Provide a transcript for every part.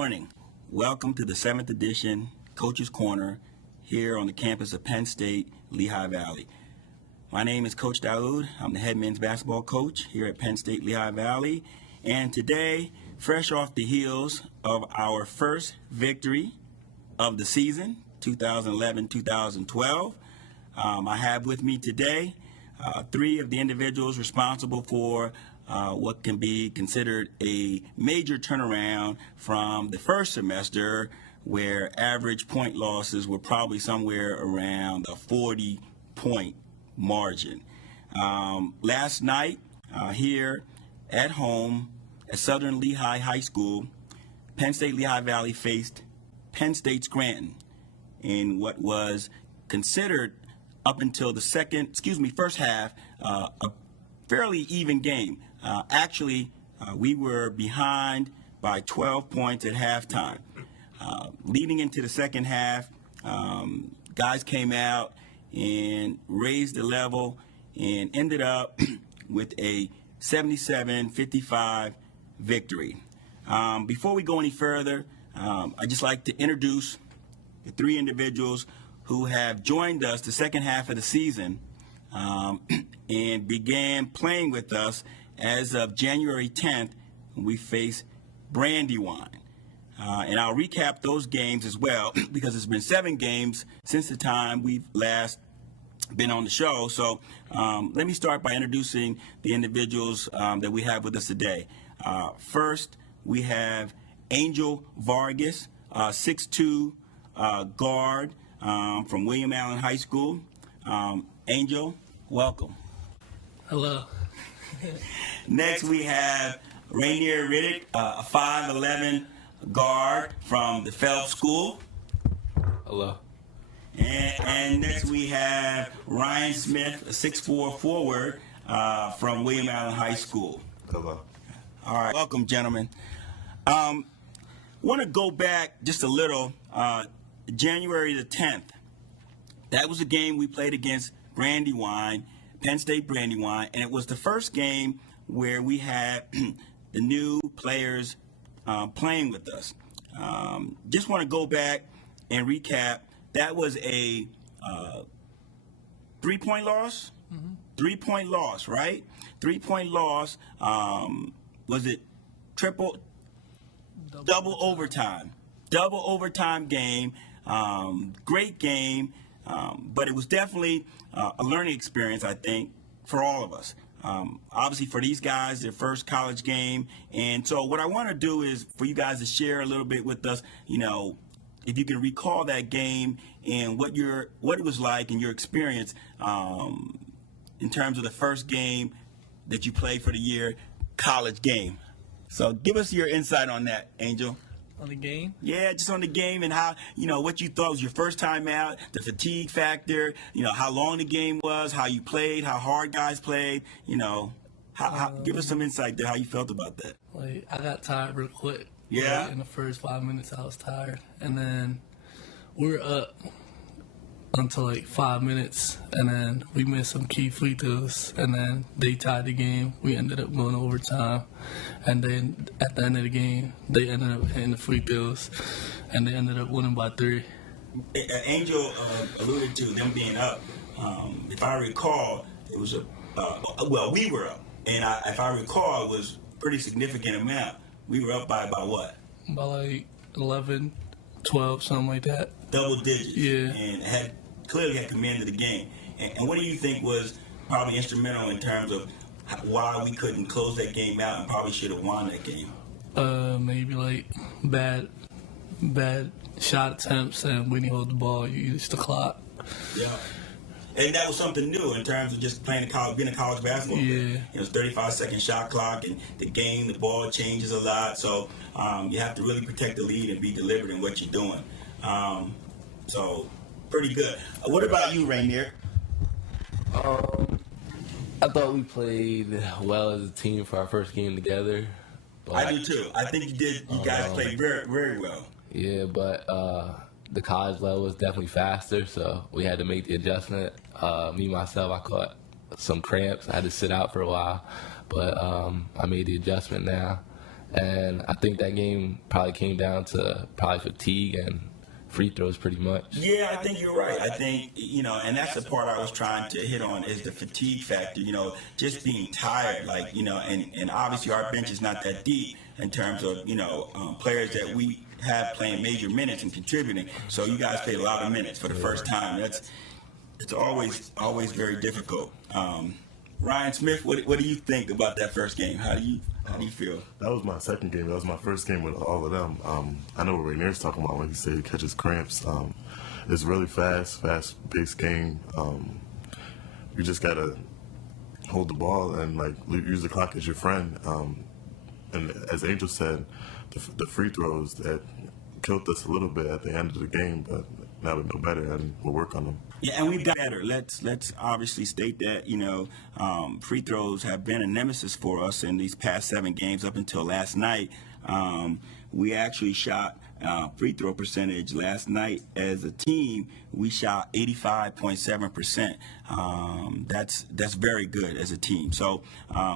morning. Welcome to the 7th edition Coach's Corner here on the campus of Penn State, Lehigh Valley. My name is Coach Dawud. I'm the head men's basketball coach here at Penn State, Lehigh Valley. And today, fresh off the heels of our first victory of the season, 2011-2012, I have with me today three of the individuals responsible for what can be considered a major turnaround from the first semester, where average point losses were probably somewhere around a 40-point margin. Last night, here at home at Southern Lehigh High School, Penn State Lehigh Valley faced Penn State Scranton in what was considered up until the first half, a fairly even game. Actually, we were behind by 12 points at halftime. Leading into the second half, guys came out and raised the level and ended up with a 77-55 victory. Before we go any further, I'd just like to introduce the three individuals who have joined us the second half of the season and began playing with us as of January 10th, when we face Brandywine. And I'll recap those games as well, because it's been 7 games since the time we've last been on the show. So let me start by introducing the individuals that we have with us today. First, we have Angel Vargas, 6'2" guard from William Allen High School. Angel, welcome. Hello. Next, we have Ramier Riddick, a 5'11" guard from the Phelps School. Hello. And next, we have Ryan Smith, a 6'4" forward from William Allen High School. Hello. All right, welcome, gentlemen. Want to go back just a little. January the 10th, that was a game we played against Brandywine, Penn State Brandywine, and it was the first game where we had the new players playing with us. Just want to go back and recap. That was a 3-point loss? Mm-hmm. 3-point loss, right? 3-point loss. Was it double overtime? Double overtime game. Great game. But it was definitely a learning experience, I think, for all of us. Obviously, for these guys, their first college game. And so what I want to do is for you guys to share a little bit with us, if you can recall that game and what it was like and your experience in terms of the first game that you played for the year, college game. So give us your insight on that, Angel. On the game? Yeah, just on the game and how, what you thought was your first time out, the fatigue factor, how long the game was, how you played, how hard guys played, give us some insight there, how you felt about that. I got tired real quick. Yeah? In the first 5 minutes, I was tired. And then we were up until 5 minutes, and then we missed some key free throws, and then they tied the game. We ended up going overtime, and then at the end of the game, they ended up hitting the free throws, and they ended up winning by 3. Angel alluded to them being up. If I recall, it was we were up, and if I recall, it was a pretty significant amount. We were up by about what? By 11, 12, something like that. Double digits. Yeah. And clearly had commanded the game. And what do you think was probably instrumental in terms of why we couldn't close that game out and probably should have won that game? Maybe bad shot attempts, and when you hold the ball, you use the clock. Yeah. And that was something new in terms of just being a college basketball player. It was 35-second shot clock, and the ball changes a lot. So you have to really protect the lead and be deliberate in what you're doing. So pretty good. What about you, Ramier? I thought we played well as a team for our first game together. I do too. I think you did. You guys played very, very well. Yeah, but the college level was definitely faster, so we had to make the adjustment. Myself, I caught some cramps. I had to sit out for a while, but I made the adjustment now, And I think that game probably came down to probably fatigue and free throws pretty much. Yeah, I think you're right. I think, and that's the part I was trying to hit on is the fatigue factor, just being tired, and obviously our bench is not that deep in terms of, players that we have playing major minutes and contributing. So you guys played a lot of minutes for the first time. It's always very difficult. Ryan Smith, what do you think about that first game? How do you feel? That was my second game. That was my first game with all of them. I know what Ramier's talking about when he said he catches cramps. It's really fast-paced game. You just gotta hold the ball and use the clock as your friend. And as Angel said, the free throws that killed us a little bit at the end of the game, but now we know better and we'll work on them. Yeah, and we've got better. Let's obviously state that free throws have been a nemesis for us in these past 7 games up until last night. We actually shot free throw percentage last night as a team. We shot 85.7%. That's very good as a team. So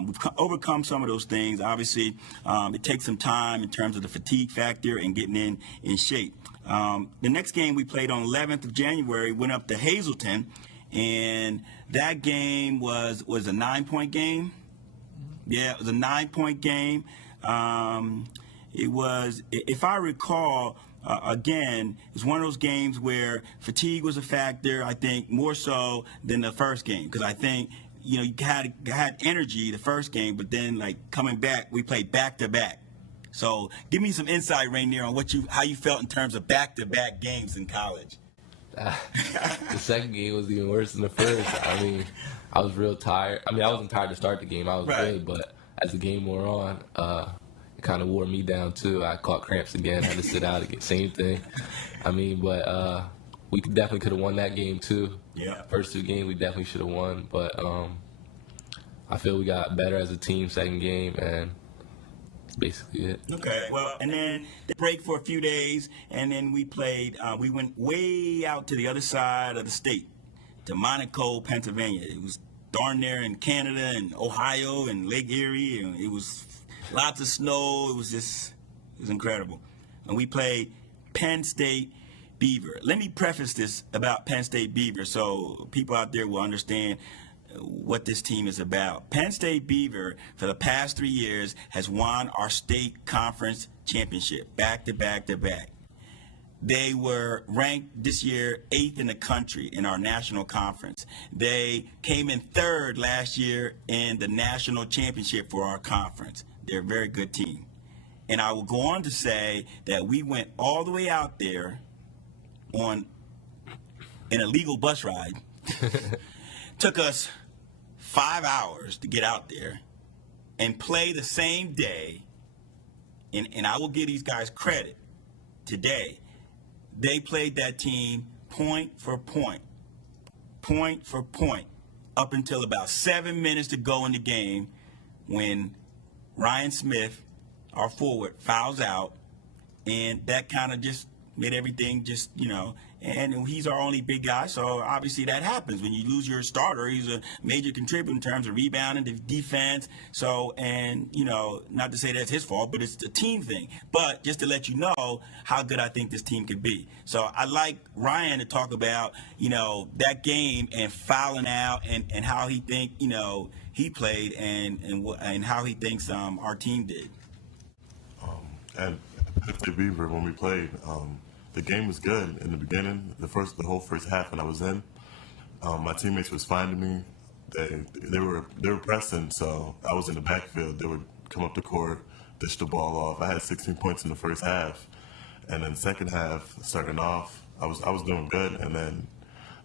we've overcome some of those things. Obviously, it takes some time in terms of the fatigue factor and getting in shape. The next game we played on 11th of January went up to Hazleton, and that game was a 9-point game. Yeah, it was a 9-point game. It was, if I recall, again, it's one of those games where fatigue was a factor, I think, more so than the first game. Because I think, you had energy the first game, but then, coming back, we played back-to-back. So give me some insight, Ramier, on how you felt in terms of back-to-back games in college. The second game was even worse than the first. I mean, I was real tired. I wasn't tired to start the game. I was good, but as the game wore on, it kind of wore me down too. I caught cramps again, had to sit out again. Same thing. But we definitely could have won that game too. Yeah. First 2 games we definitely should have won, but I feel we got better as a team second game, and that's basically it. Okay, well, and then the break for a few days, and then we played. We went way out to the other side of the state, to Monaco, Pennsylvania. It was darn near in Canada and Ohio and Lake Erie, and it was lots of snow. It was incredible. And we played Penn State Beaver. Let me preface this about Penn State Beaver so people out there will understand what this team is about. Penn State Beaver, for the past 3 years, has won our state conference championship back to back to back. They were ranked this year 8th in the country in our national conference. They came in 3rd last year in the national championship for our conference. They're a very good team. And I will go on to say that we went all the way out there on an illegal bus ride. Took us 5 hours to get out there and play the same day. And I will give these guys credit today. They played that team point for point, up until about 7 minutes to go in the game when Ryan Smith, our forward, fouls out, and that kind of just made everything and he's our only big guy, so obviously that happens. When you lose your starter, he's a major contributor in terms of rebounding, defense, not to say that's his fault, but it's a team thing. But just to let you know how good I think this team could be. So I like Ryan to talk about, that game and fouling out and how he think, he played and how he thinks our team did. And Penn State Beaver, when we played, the game was good in the beginning, the whole first half when I was in. My teammates was finding me. They were pressing, so I was in the backfield. They would come up the court, dish the ball off. I had 16 points in the first half, and then second half, starting off, I was doing good, and then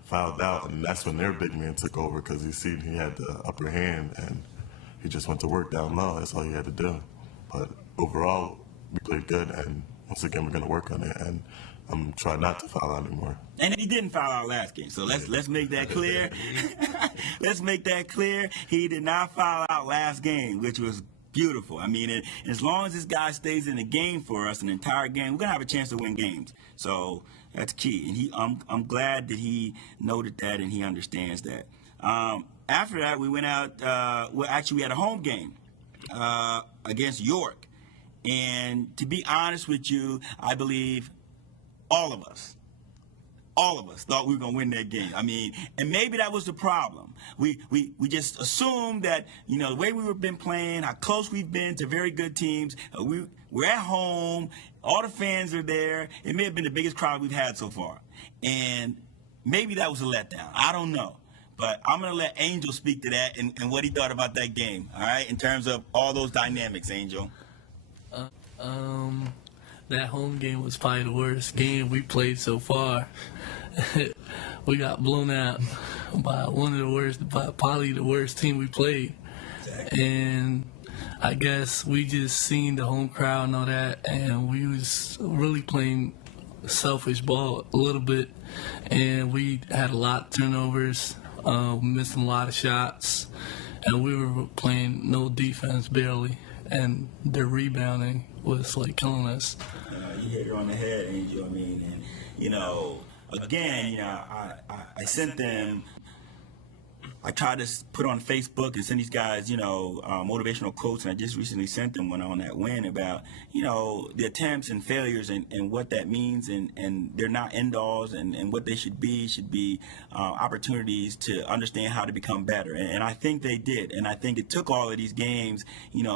fouled out, and that's when their big man took over because he had the upper hand, and he just went to work down low. That's all he had to do. But overall, we played good, and once again, we're going to work on it, and I'm trying not to foul out anymore. And he didn't foul out last game, so let's make that clear. Let's make that clear. He did not foul out last game, which was beautiful. As long as this guy stays in the game for us an entire game, we're going to have a chance to win games. So that's key. And I'm glad that he noted that and he understands that. After that, we went out. We had a home game against York. And to be honest with you, I believe all of us thought we were going to win that game. I mean, and maybe that was the problem. We just assumed that, the way we've been playing, how close we've been to very good teams, we're at home, all the fans are there. It may have been the biggest crowd we've had so far. And maybe that was a letdown. I don't know. But I'm going to let Angel speak to that and what he thought about that game, all right, in terms of all those dynamics, Angel. That home game was probably the worst game we played so far. We got blown out by probably the worst team we played. Exactly. And I guess we just seen the home crowd and all that, and we was really playing selfish ball a little bit, and we had a lot of turnovers, missing a lot of shots, and we were playing no defense barely, and their rebounding was like killing us. You hit it on the head, Angel. I mean, and again, I sent them. I tried to put on Facebook and send these guys, motivational quotes, and I just recently sent them one on that win about, the attempts and failures and what that means, and they're not end-alls, and what they should be opportunities to understand how to become better. And I think they did, and I think it took all of these games,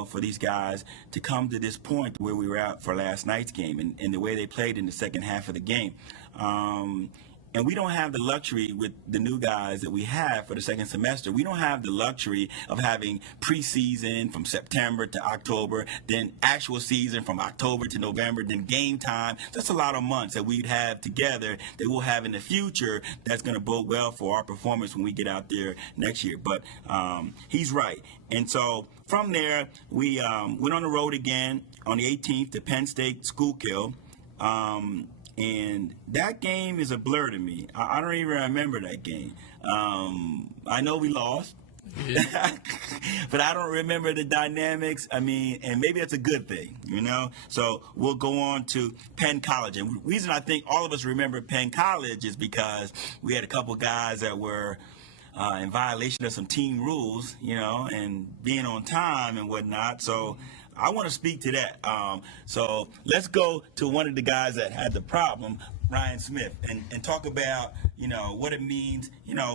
for these guys to come to this point where we were at for last night's game and the way they played in the second half of the game. And we don't have the luxury with the new guys that we have for the second semester. We don't have the luxury of having preseason from September to October, then actual season from October to November, then game time. That's a lot of months that we'd have together that we'll have in the future that's going to bode well for our performance when we get out there next year. But he's right. And so from there, we went on the road again on the 18th to Penn State Schuylkill. And that game is a blur to me. I don't even remember that game. I know we lost, but I don't remember the dynamics. I mean, and maybe that's a good thing, So we'll go on to Penn College. And the reason I think all of us remember Penn College is because we had a couple guys that were in violation of some team rules, and being on time and whatnot. So I want to speak to that. So let's go to one of the guys that had the problem, Ryan Smith, and talk about, what it means,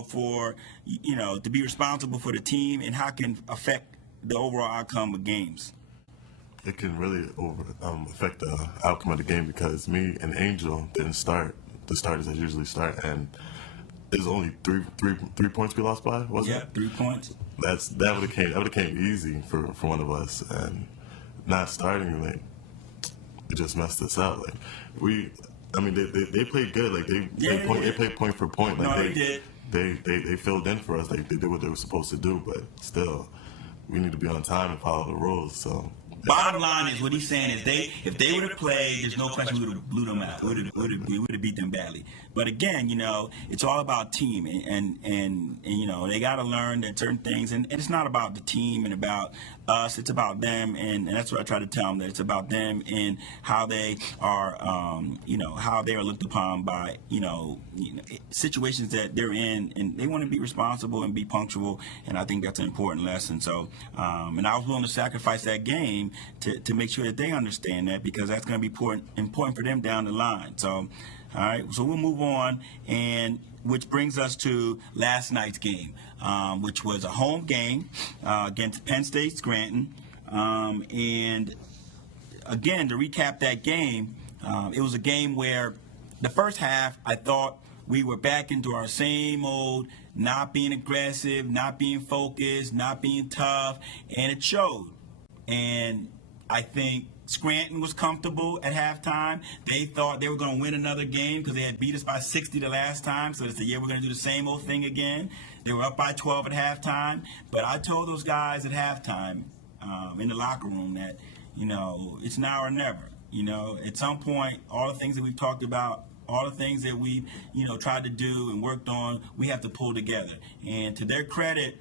for, to be responsible for the team and how it can affect the overall outcome of games. It can really affect the outcome of the game because me and Angel didn't start the starters that usually start, and there's only three points we lost by, wasn't it? Yeah, 3 points. That would have came easy for one of us, and not starting, it just messed us out. They played good. They played point for point. They did. They filled in for us. They did what they were supposed to do, but still, we need to be on time and follow the rules. So. Bottom line is what he's saying is if they would have played, there's no question we would have blew them out. We would have beat them badly. But again, it's all about team, and they got to learn that certain things, and it's not about the team and about us. It's about them, and that's what I try to tell them, that it's about them and how they are, how they are looked upon by, situations that they're in, and they want to be responsible and be punctual, and I think that's an important lesson. So, and I was willing to sacrifice that game to make sure that they understand that, because that's going to be important for them down the line. So, all right, so we'll move on, and which brings us to last night's game, which was a home game against Penn State Scranton. And again, to recap that game, it was a game where the first half I thought we were back into our same old not being aggressive, not being focused, not being tough, and it showed. And I think Scranton was comfortable at halftime. They thought they were going to win another game because they had beat us by 60 the last time. So it's the year we're going to do the same old thing again. They were up by 12 at halftime. But I told those guys at halftime in the locker room that, it's now or never. At some point, all the things that we've talked about, all the things that we've, tried to do and worked on, we have to pull together. And to their credit,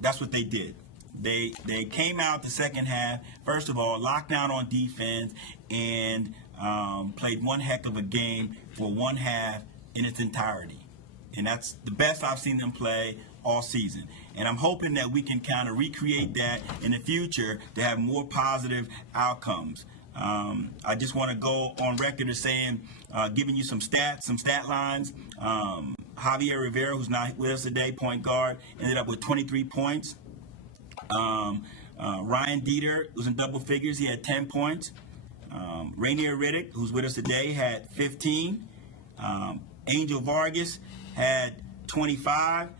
that's what they did. They came out the second half, first of all, locked down on defense, and played one heck of a game for one half in its entirety. And that's the best I've seen them play all season. And I'm hoping that we can kind of recreate that in the future to have more positive outcomes. I just want to go on record as saying, giving you some stat lines. Javier Rivera, who's not with us today, point guard, ended up with 23 points. Ryan Dieter was in double figures. He had 10 points. Ramier Riddick, who's with us today, had 15. Angel Vargas had 25.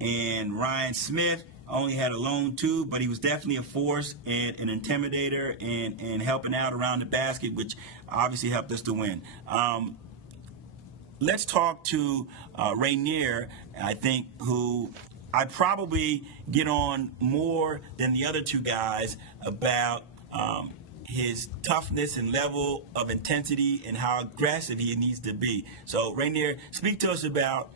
And Ryan Smith only had a lone 2, but he was definitely a force and an intimidator and helping out around the basket, which obviously helped us to win. Let's talk to Ramier, I think, who I probably get on more than the other 2 guys about his toughness and level of intensity and how aggressive he needs to be. So, Ramier, speak to us about,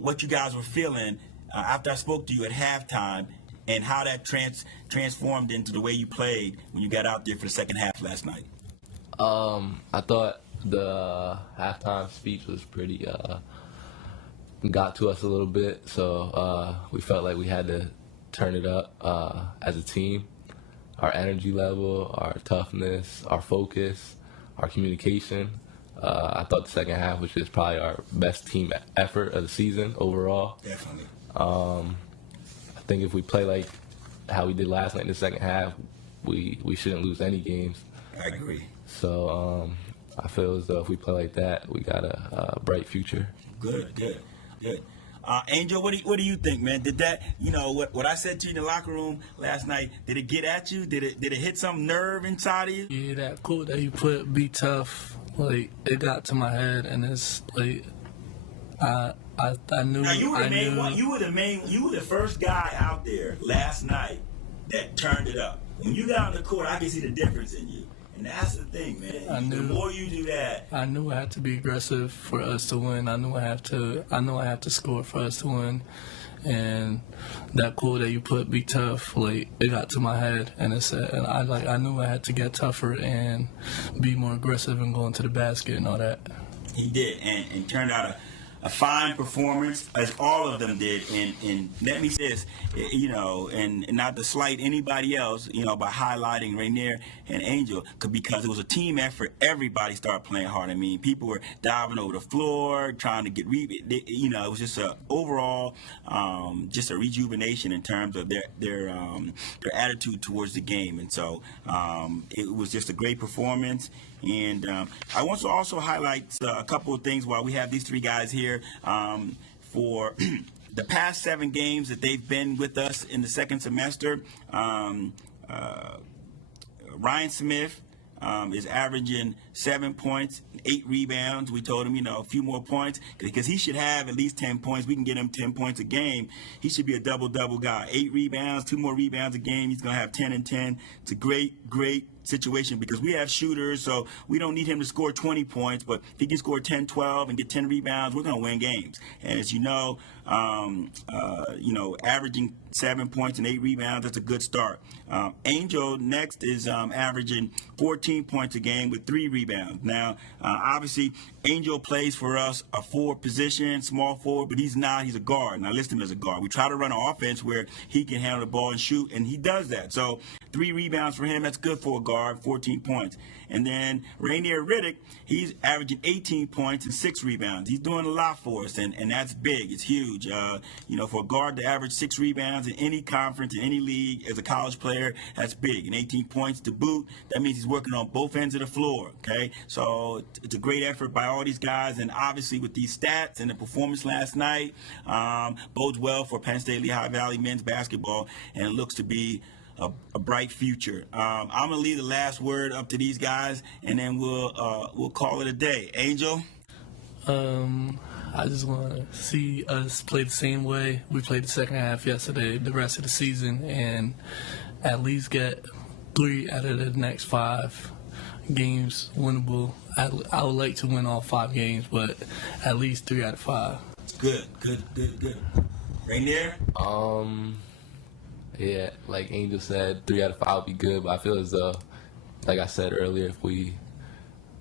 what you guys were feeling after I spoke to you at halftime and how that transformed into the way you played when you got out there for the second half last night. I thought the halftime speech was pretty got to us a little bit, so we felt like we had to turn it up as a team. Our energy level, our toughness, our focus, our communication. I thought the second half was just probably our best team effort of the season overall. Definitely. I think if we play like how we did last night in the second half, we shouldn't lose any games. I agree. So I feel as though if we play like that, we got a bright future. Good. Angel, what do you think, man? Did that, what I said to you in the locker room last night, did it get at you? Did it hit some nerve inside of you? Yeah, that quote that you put, "Be tough," like it got to my head, and it's like I knew. Now you were the first guy out there last night that turned it up. When you got on the court, I can see the difference in you. And that's the thing, man. The more you do that, I knew I had to be aggressive for us to win. I knew I had to score for us to win. And that quote that you put, "Be tough," like it got to my head, and it said, and I knew I had to get tougher and be more aggressive and go into the basket and all that. he did, and turned out a fine performance, as all of them did. And let me say this, and not to slight anybody else, by highlighting Ramier and Angel, because it was a team effort. Everybody started playing hard. I mean, people were diving over the floor, trying to get, it was just a overall, just a rejuvenation in terms of their attitude towards the game. And so it was just a great performance. And I want to also highlight a couple of things while we have these 3 guys here. For the past 7 games that they've been with us in the second semester, Ryan Smith is averaging 7 points, 8 rebounds. We told him, a few more points, because he should have at least 10 points. We can get him 10 points a game. He should be a double-double guy. 8 rebounds, 2 more rebounds a game. He's going to have 10 and 10. It's a great situation because we have shooters, so we don't need him to score 20 points, but if he can score 10, 12 and get 10 rebounds, we're going to win games. And as you know, averaging 7 points and 8 rebounds, that's a good start. Angel next is averaging 14 points a game with 3 rebounds. Now, obviously, Angel plays for us a forward position, small forward, but he's not. He's a guard, and I list him as a guard. We try to run an offense where he can handle the ball and shoot, and he does that. So 3 rebounds for him, that's good for a guard, 14 points. And then Ramier Riddick, he's averaging 18 points and 6 rebounds. He's doing a lot for us, and that's big. It's huge. For a guard to average 6 rebounds in any conference, in any league, as a college player, that's big. And 18 points to boot, that means he's working on both ends of the floor, okay? So it's a great effort by all these guys, and obviously with these stats and the performance last night, bodes well for Penn State Lehigh Valley men's basketball, and it looks to be a bright future. I'm going to leave the last word up to these guys, and then we'll call it a day. Angel? I just want to see us play the same way we played the second half yesterday, the rest of the season, and at least get 3 out of the next 5 games winnable. I would like to win all 5 games, but at least 3 out of 5. Good. Ramier? Yeah, like Angel said, 3 out of 5 would be good, but I feel as though, like I said earlier, if we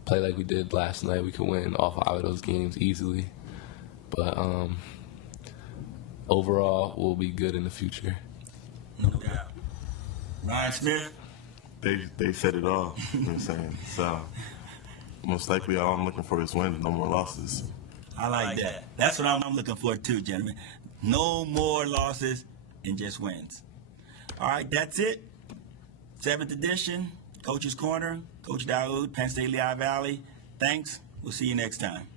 play like we did last night, we could win all 5 of those games easily. But overall, we'll be good in the future. No doubt. Ryan Smith? They said it all. You know what I'm saying? So most likely all I'm looking for is wins, no more losses. I like that. That's what I'm looking for too, gentlemen. No more losses and just wins. All right, that's it. 7th edition, Coach's Corner, Coach Dawud, Penn State Lehigh Valley. Thanks. We'll see you next time.